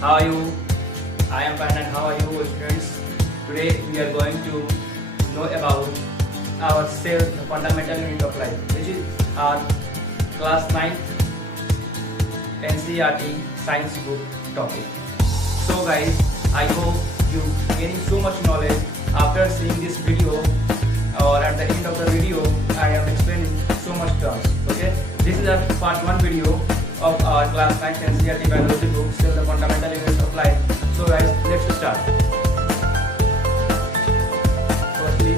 How are you? I am fine, and how are you, students? Today we are going to know about our cell, the fundamental unit of life, which is our class 9th NCERT science book topic. So guys, I hope you gaining so much knowledge after seeing this video, or at the end of the video I am explaining so much terms. Okay, this is a part 1 video of our class 9th NCERT biology book, still the fundamental units of life. So guys, let's start. Firstly,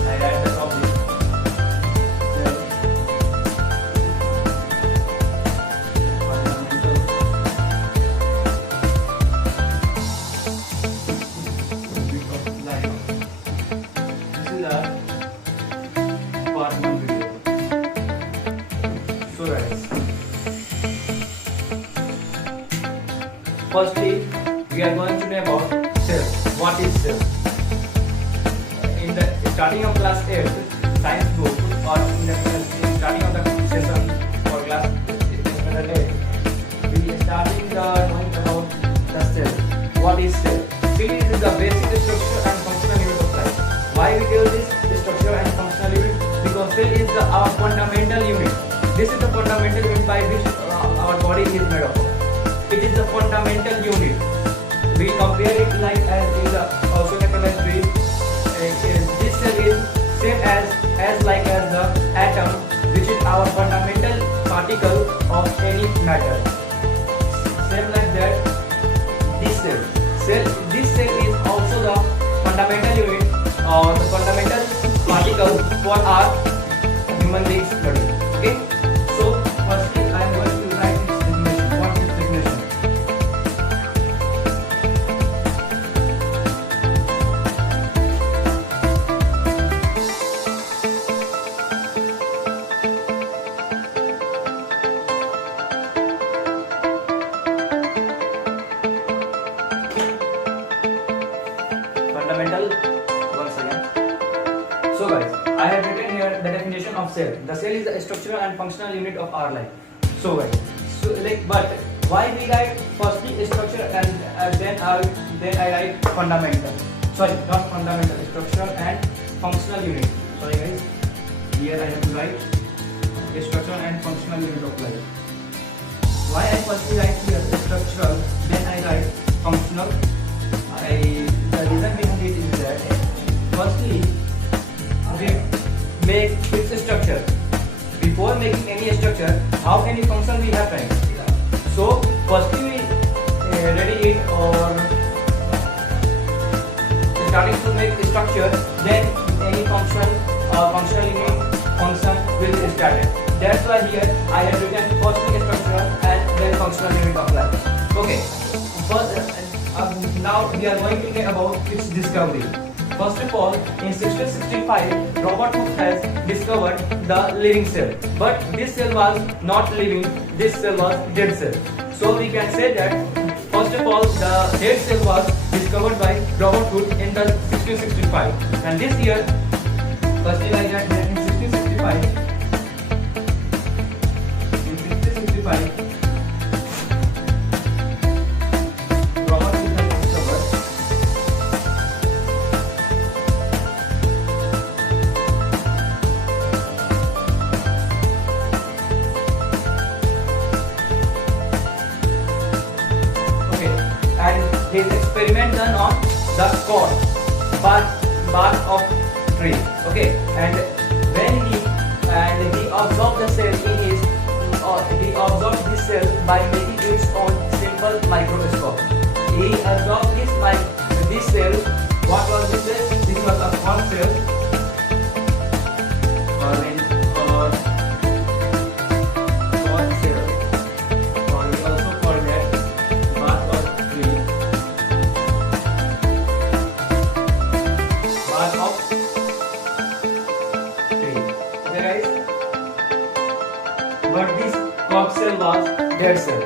I write the topic. Cell, fundamental unit of life. This is our part 1 video. So guys, firstly we are going to know about cell. What is cell? In the starting of class 8 science book, or in the starting of the session for class 8, we are starting the knowing about the cell. What is cell? Cell is the basic structure and functional unit of life. Why we tell this structure and functional unit? Because cell is our fundamental unit. This is the fundamental unit by which our body is made up of. It is the fundamental unit. We compare it like as in the chemistry. This cell is same as like as the atom, which is our fundamental particle of any matter. Same like that. This cell is also the fundamental unit or the fundamental particle for our human being's body. Okay. So firstly, I am going to write its definition. What is definition? Fundamental. Once again. So guys, I have written here the definition of cell. The cell is the structural and functional unit of our life. So guys, but why we write firstly structure and then I write fundamental. Sorry, not fundamental. Structural and functional unit. Sorry guys, here I have to write structural and functional unit of life. Why I firstly write here structural, then I write functional. The reason behind it is that firstly we make its structure. Before making any structure, how any function will happen? So firstly we ready it or starting to make structure, then any function or functional unit function will be started. That's why here I have written firstly structure and then functional unit of life. Okay. First, now we are going to get about its discovery. First of all, in 1665, Robert Hooke has discovered the living cell. But this cell was not living, this cell was dead cell. So we can say that, first of all, the dead cell was discovered by Robert Hooke in the 1665. And this year, firstly like that, in 1665, his experiment done on the bark of tree. Okay, and when he observed the cell in his he observed this cell by making its own simple microscope. He observed this cell. What was this cell? This was a corn cell, or corn cell, or we also call that bark of tree. Okay guys, but this cork cell was dead cell.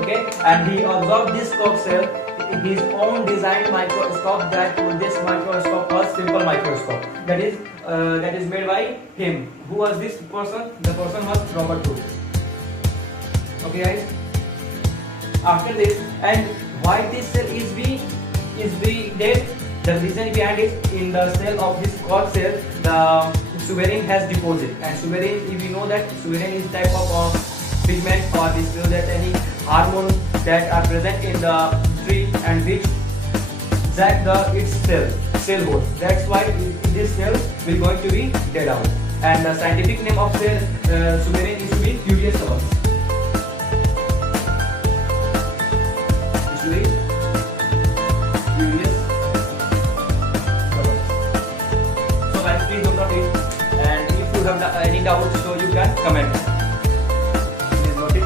Okay, and he observed this cork cell in his own designed microscope. This microscope was simple microscope. That is made by him. Who was this person? The person was Robert Hooke. Okay guys. after this, and why this cell is being dead? The reason behind it, in the cell of this cord cell, the suberin has deposit, and suberin, if you know that suberin is type of pigment, or this know that any hormone that are present in the tree and which that its cell wall. That's why this cell will going to be dead out. And the scientific name of cell suberin is to be curious cells. So guys, please note of it, and if you have any doubts, so you can comment. Please note it.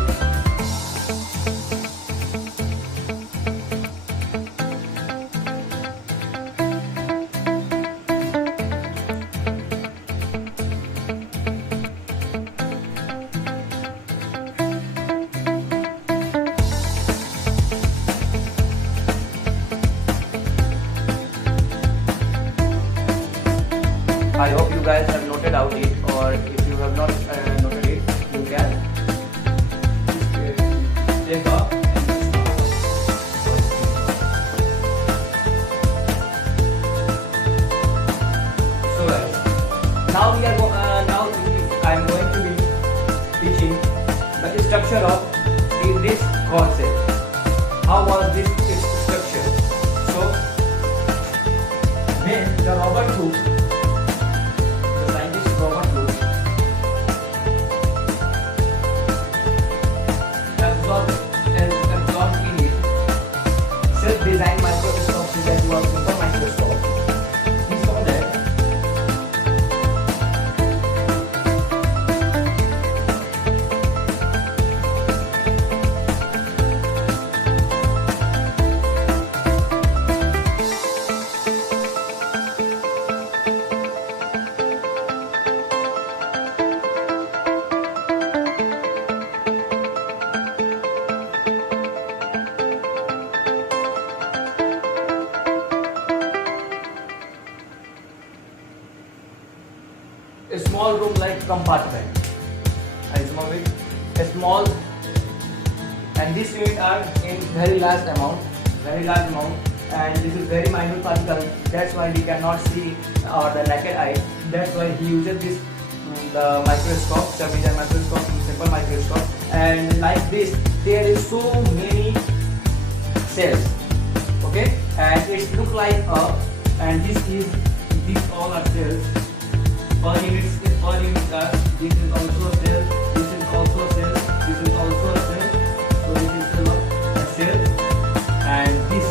I hope you guys have noted out it, or if you have not noted it, you can take up. So guys, now I am going to be teaching the structure of this cord cell. How was this its structure? So when the Robert Hooke, absorbed in it self-designed microscope, that was super microscope. He saw that a small room like compartment, a small, and this unit are in very large amount, and this is very minute particle. That's why we cannot see or the naked eye. That's why he uses this the microscope, subvision microscope, simple microscope, and like this there is so many cells. Okay, and it look like a, and these all are cells. Per unit are, this is also a cell, this is also a cell, this is also a cell. So this is a cell, and this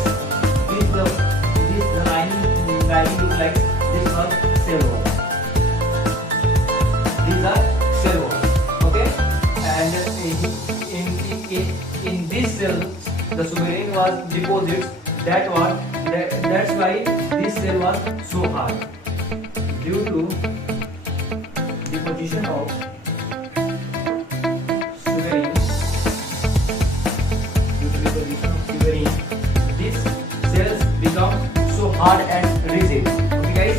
the lining look like this was cell wall. These are cell walls. Okay, and in this cell the suberin was deposits. That's why this cell was so hard, due to deposition of suberin. These cells become so hard and rigid. Okay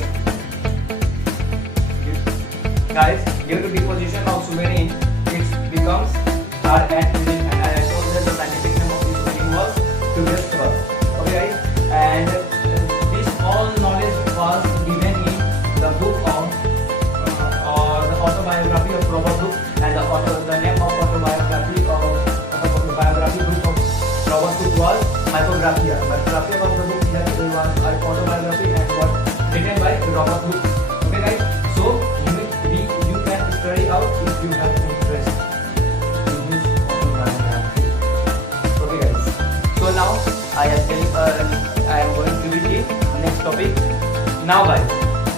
guys, due to deposition of suberin, it becomes hard and rigid, and I told that the scientific name of this suberin was curious cells. Okay guys, and this all knowledge was given in the book of autobiography of Robert Hooke, and the name of autobiography book of Robert Hooke was Hypographia. Hypographia was the book that was autobiography and was written by Robert Hooke. Okay guys, so you can study out if you have interest in this autobiography. Okay guys, so now I am going to be the next topic. Now guys,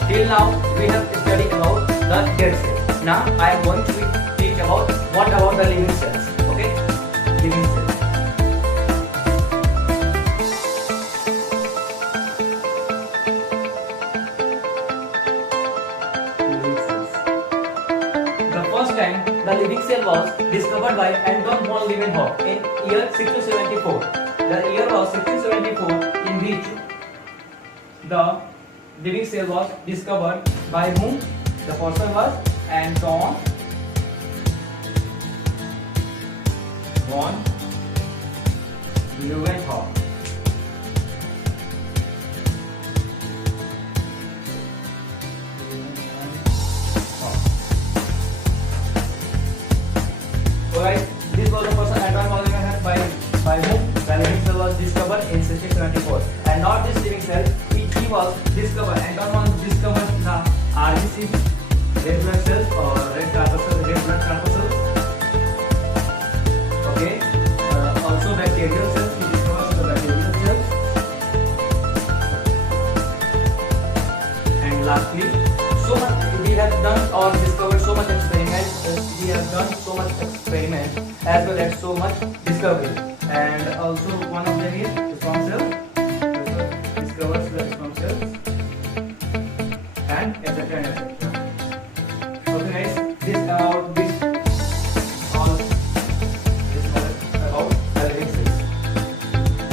till now we have studied about the dead cells. Now I am going to teach about what about the living cells. Okay, living cells. The first time the living cell was discovered by Anton von Leeuwenhoek in year 1674. The year was 1674 in which the living cell was discovered by whom? The person was Anton von Leeuwenhoek. Alright, this was the first advanced organism by whom the living cell was discovered in 1674. And not this living cell, he was discovered. Anton was discovered the RBC, red blood cells or red blood corpuscles. Okay, also bacterial cells. He discovers the bacterial cells. And lastly, so much we have done or discovered so much experiment. We have done so much experiment as well as so much discovery. And also one of them is the sperm cell. Discovers the sperm cells and etc. and etc. Okay guys, this about this all this about the living cells.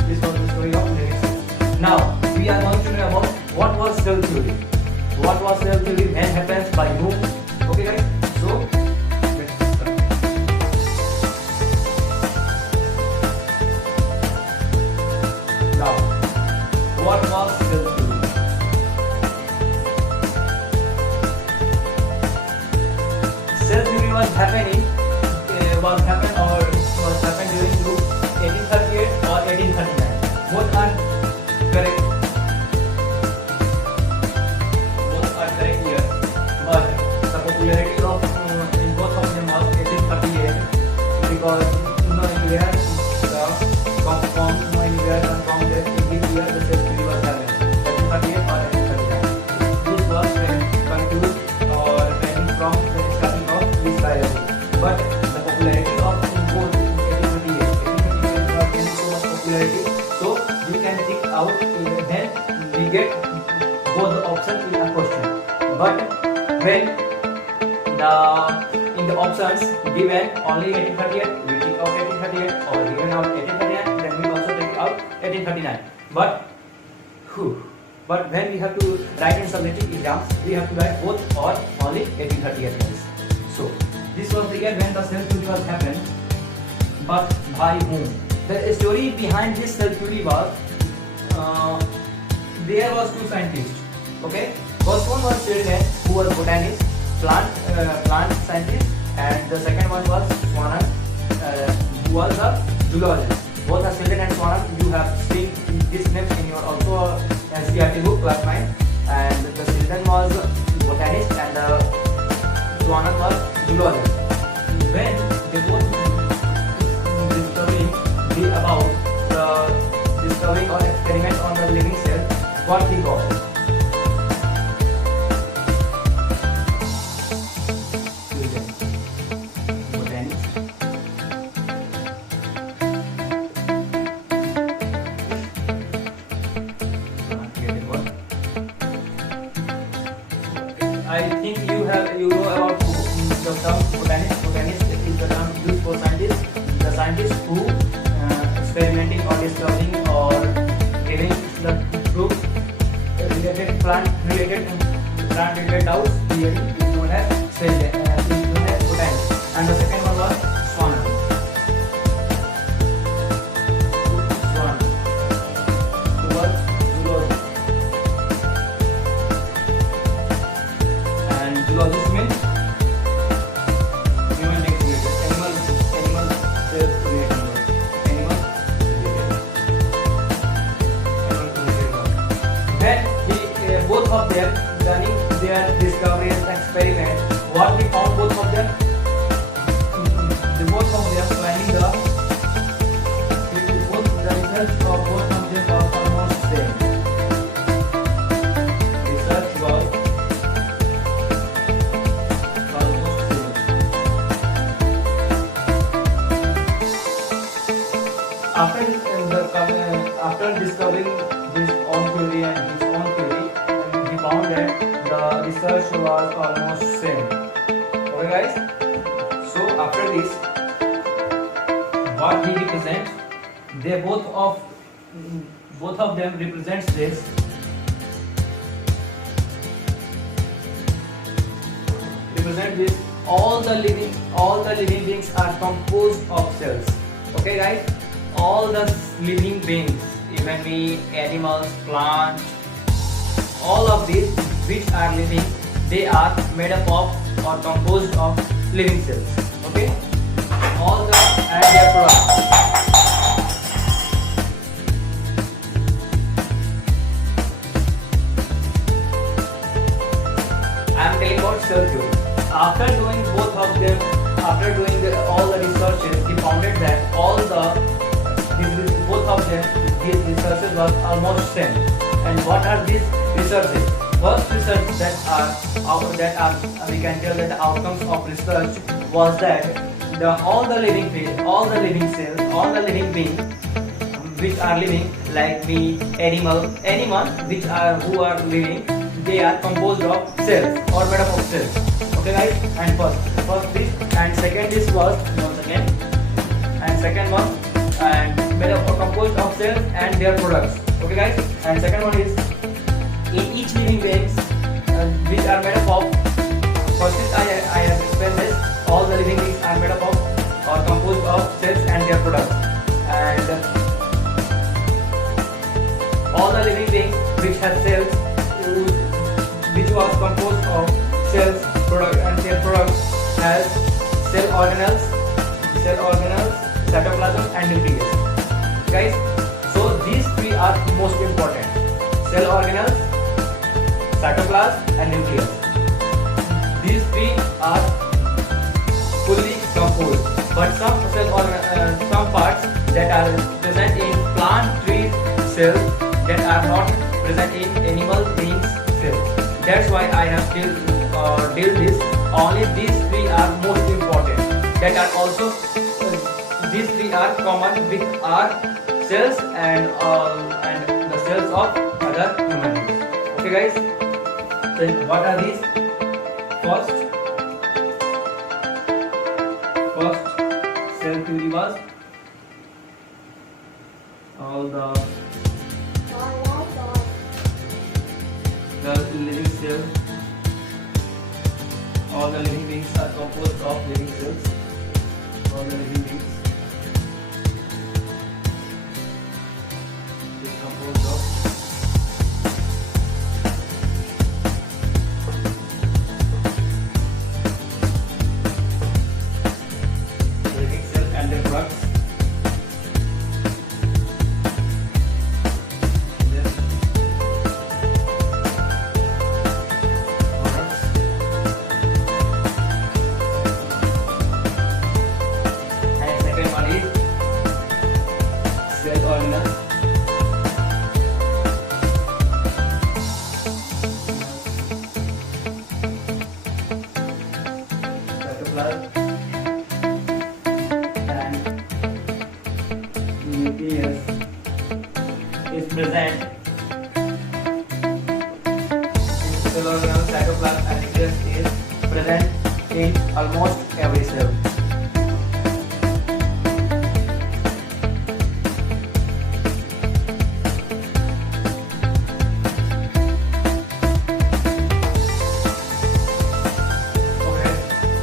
This was the story of living cells. Now we are going to know about what was cell theory. What was cell theory, when happens, by whom. Okay guys, so let's start. Now, what was cell theory? Cell theory was happened during 1838 or 1839. Both are correct. But the popularity of in both of them was 1838 because where the compound confirmed that in this year the cell theory was happened 1838 or 1839. This was confused or trending from the starting of this biology. But the popularity of both 1838 was gaining so much popularity, so you can pick out then we get both the options in a question. But when in the options given only 1838, we take out 1838, or given out 1839, then we also take out 1839. But when we have to write in summative exams, we have to write both or only 1838 ones. So this was the year when the cell theory was happened, but by whom? The story behind this cell theory was there was two scientists. Okay. First one was Children, who was botanist, plant scientist, and the second one was Swanan, who was a zoologist. Both are Children and Swanan. You have seen these names in your also NCERT book class 9. And the Children was botanist and the Swanan was zoologist. When they both discovering or experiment on the living cell, what he got? I think you know about the term botanist. Botanist is the term used for scientists. The scientists who experimenting or discovering or giving the proof related plant related doubts theory is known as botanist. And the second one was Swanan. Who was zoologist. And zoologist means human beings related, animal cells related, when both of them running their discoveries experiment, what we found both of them finding the results of both of them are almost same. Research was almost same. After discovering his own theory and his own theory, he found that the research was almost same. Okay guys, so after this, what he represents, they both of them represents this. Represent this. All the living beings are composed of cells. Okay guys, all the living beings, even we, animals, plants, all of these which are living, they are made up of or composed of living cells. Okay, all the and their products. I am telling about cell theory. After doing both of them, after doing all the researches, he found that all the both of them, these researches was almost same. And what are these researches? First research we can tell that the outcomes of research was that all the living things, all the living cells, all the living beings which are living, like we, anyone who are living, they are composed of cells or made up of cells. Okay guys, and first this, and second this was once again, and second one, and made up or composed of cells and their products. Okay guys, and second one is in each living beings which are made up of. First is I have explained this. All the living beings are made up of or composed of cells and their products, and all the living beings which have cells, which was composed of cells, product and their products, has cell organelles, cytoplasm and nucleus. Guys, so these three are most important: cell organelles, cytoplasm and nucleus. These three are fully composed, but some parts that are present in plant tree cells that are not present in animal beings cells. That's why I have deal this. Only these three are most important. That are also these three are common with our cells and the cells of other human beings. Okay guys, then what are these? First cell theory was all the living cells, all the living beings are composed of living cells. All the living beings is composed of living cells and their products. Is present in cell organelle, cytoplasm and nucleus is present in almost every cell. Okay,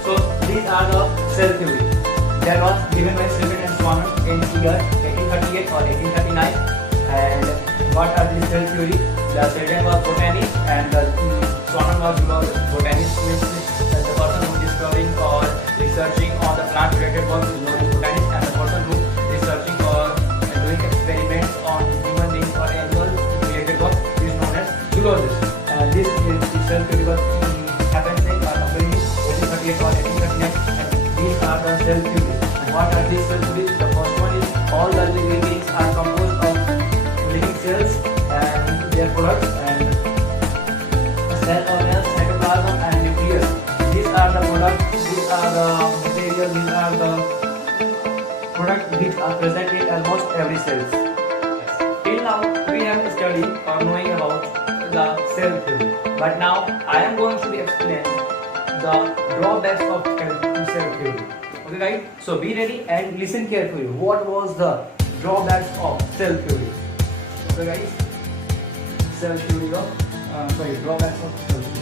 so these are the cell theory that was given by Sylvan and Swannon in year 1838 or 1839. And what are these cell theory? The Sylvan was botanist and the Swannon was botanist, which is the person who discovering or researching on the plant related work is known as botanist, and the person who researching or doing experiments on human beings or animal related work is known as zoologist. This cell theory was happened in occurring in 1838 or 1839, and these are the cell theories. And what are these cell theories? The first one is all the living beings are composed of living cells and their products, and cell organelles, cytoplasm and nucleus. These are the products, these are the materials, these are the products which are present in almost every cell. Till now we have studied or knowing about the cell theory, but now I am going to explain the drawbacks of cell theory. Okay guys, so be ready and listen carefully. What was the drawbacks of cell theory? Okay guys, cell theory of drawbacks of cell theory.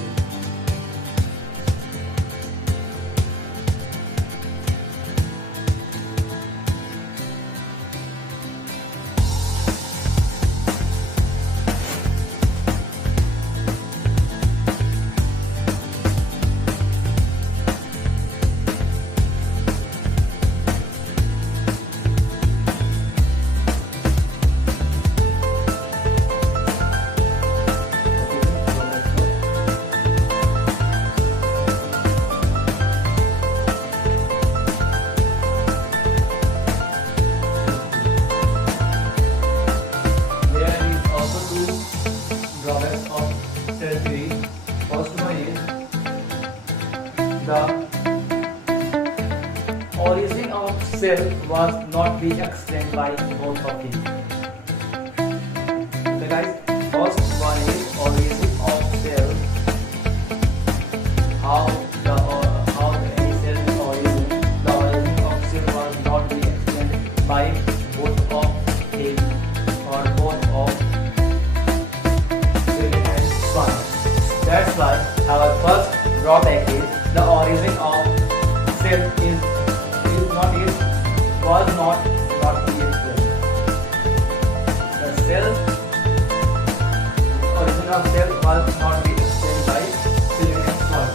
cell was not be explained by both of them. Okay guys, first one is origin of cell. How the any cell origin, the origin of cell was not be explained by both of them or both of Phil and Swan. That's why our first drawback is the origin of cell was not be explained. The cell origin of cell was not be explained by Phil and Swan.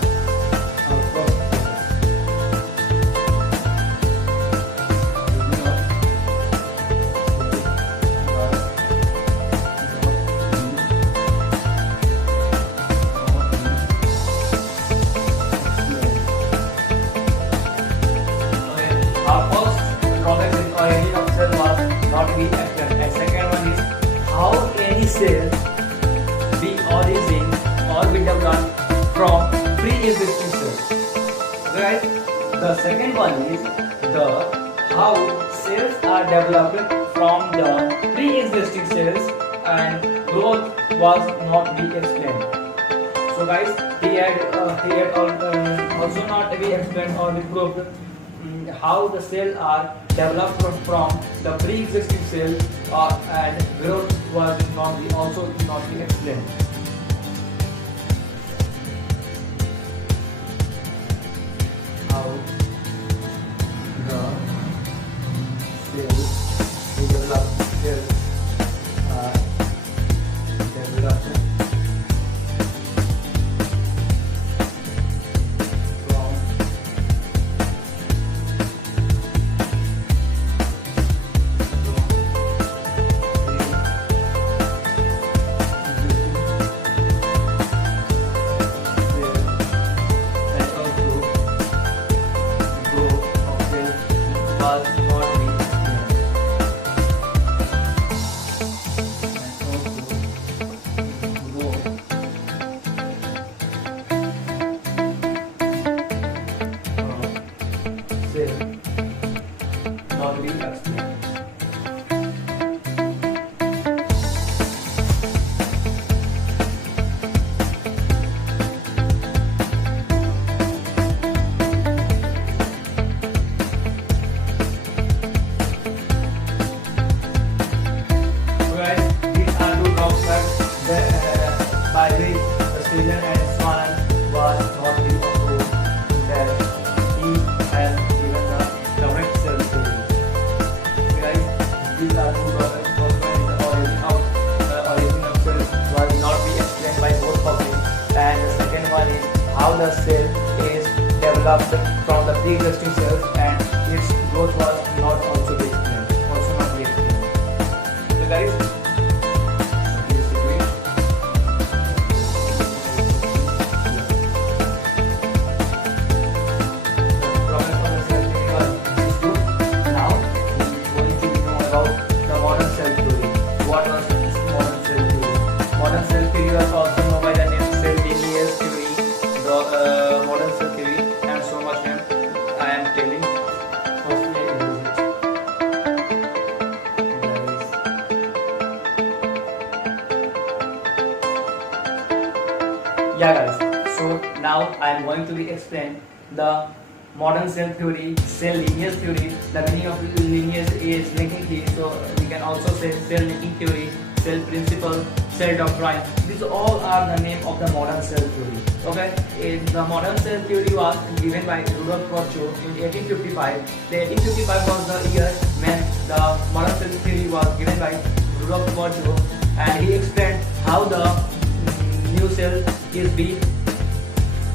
Not be explained. And second one is how any cell be origin or be developed from pre-existing cells. Right? The second one is the how cells are developed from the pre-existing cells and growth was not be explained. So guys, he had also not be explained or be proved how the cells are developed from the pre-existing cell and growth was also not be explained. How the cells developed are developed not be explained. Alright, these are two drawbacks by which the student and Swan was not be approved that he has given the correct cell theory. Guys, these are two drawbacks. First one is the origin of cells was not be explained by both of them, and the second one is how the cell is developed from the pre-existing cells and its growth was not also be explained. So guys, please agree. Also known by the name cell lineage theory, modern cell theory, and so much name I am telling. Firstly, yeah guys, so now I am going to be explain the modern cell theory, cell lineage theory. The meaning of lineage is linking theory, so we can also say cell linking theory, cell principle, cell doctrine. These all are the name of the modern cell theory. Okay, the modern cell theory was given by Rudolf Virchow in 1855. The 1855 was the year when the modern cell theory was given by Rudolf Virchow, and he explained how the new cell is being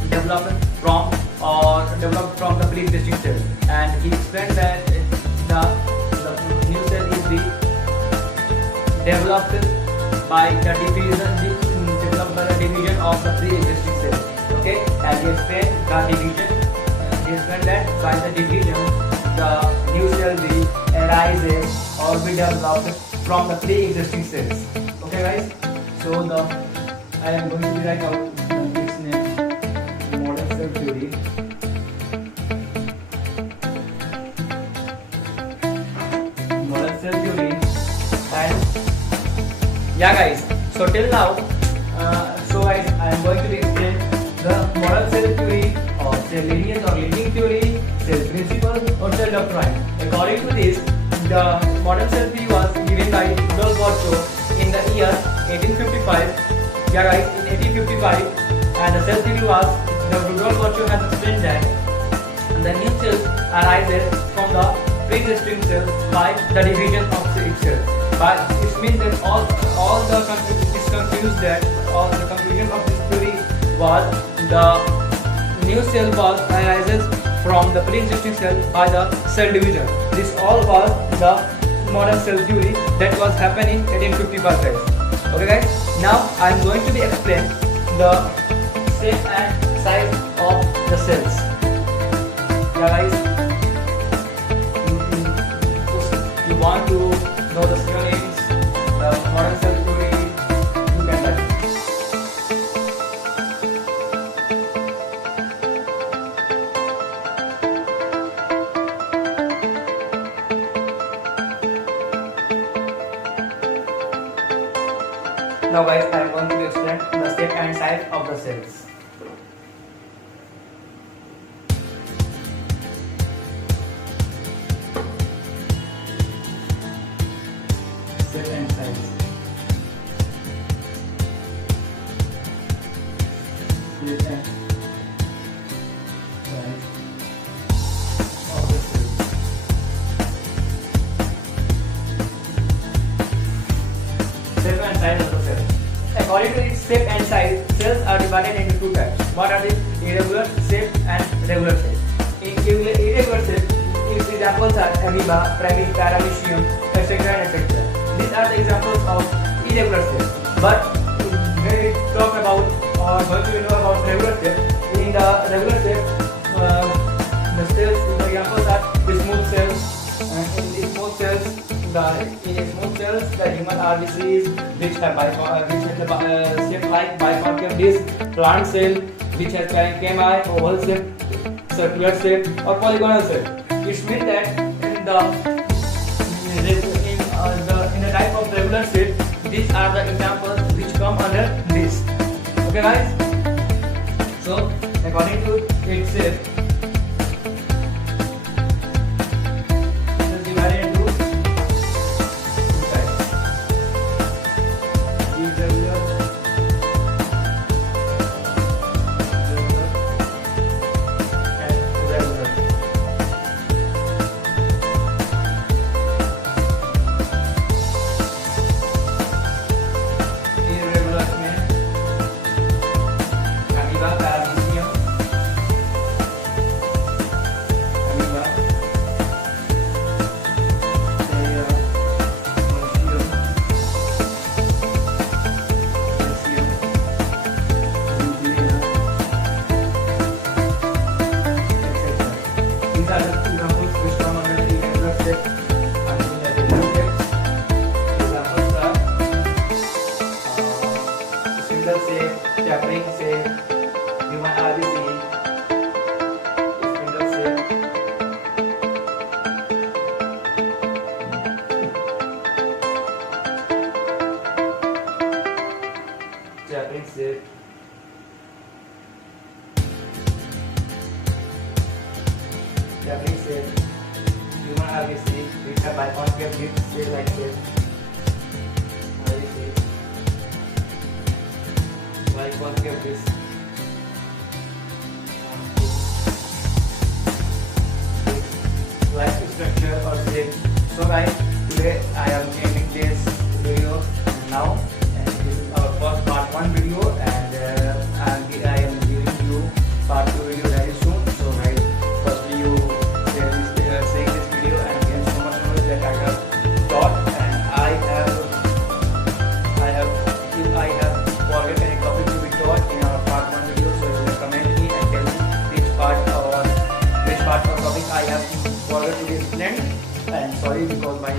developed from the pre-existing cell, and he explained that the new cell is being developed by the division of the pre-existing cell. Okay, and he explained the division. He explained that by the division, the new cell will arises or be developed from the pre-existing cells. Okay, guys. So I am going to write out its name, modern cell theory. Yeah guys, so till now, so guys, I am going to explain the model cell theory or cell lineage or linking theory, cell principle or cell doctrine. According to this, the model cell theory was given by Drawbacks in the year 1855. Yeah guys, in 1855, and the cell theory was, the Drawbacks has explained that the new cells arises from the pre-existing cells by the division of the cell. But it means that all the confused that all the conclusion of this theory was the new cell was arises from the pre-existing cell by the cell division. This all was the modern cell theory that was happening in 1855 guys. Okay guys, now I am going to be explain the shape and size of the cells. Yeah guys, you want to know the synonyms, the modern cell theory, you can type. Now guys, I am going to explain the shape and size of the cells. Shape and size. Shape and size of the cells. Shape and size of the cells. According to its shape and size, cells are divided into two types. What are the irregular shape and regular shape? In irregular shape, its examples are amoeba, paramecium, etc. etc. These are the examples of irregular shape. But when we talk about or when we know about regular shape, in the regular shape, the cells, the examples are the smooth cells. In the smooth cells, the human RBCs which have shape like biconchave disc, plant cell which has chemi, oval shape, circular shape or polygonal shape. It means that in the type of regular shape, these are the examples which come under this. Okay guys, so according to its shape, it is divided into two types: irregular, and regular. Irregular में amoeba, paramecium, amoeba, these are the examples which come under the irregular shape. And in the regular shape, examples are spindle shape, tapering shape, human RBC, spindle shape, tapering shape, human RBC, which are biconchave disc shape like shape, RBC, biconchave disc, like structure or shape. So guys, today I am ending this video now, and this is our first part 1 video, and I am giving you part 2 video very soon. So guys, firstly you seeing this video and gain so much knowledge that I have taught, and if I have forget any topic to be taught in our part 1 video, so you will comment me and tell me which part or topic I have forgot to be explained. And sorry because my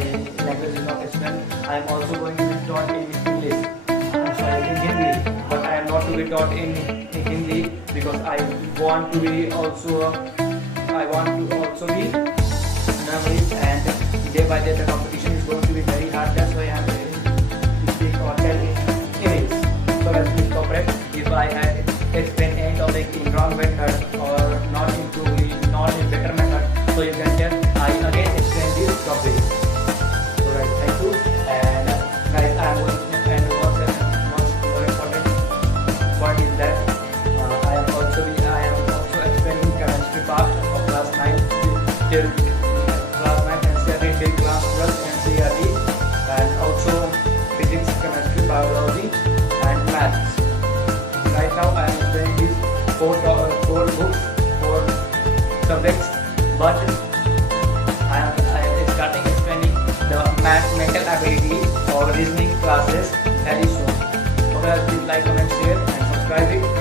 language is not excellent. I am also going to be taught in English. I'm sorry, in Hindi, but I am not to be taught in Hindi because I want to also be nervous, and day by day the competition is going to be very hard. That's why I am speak or tell till class 9 NCERT till class 12 NCERT, and also physics, chemistry, biology and maths. Right now I am explaining these four books, four subjects, but I am starting explaining the mathematical ability or reasoning classes very soon. Okay, please like, comment, share and subscribe it.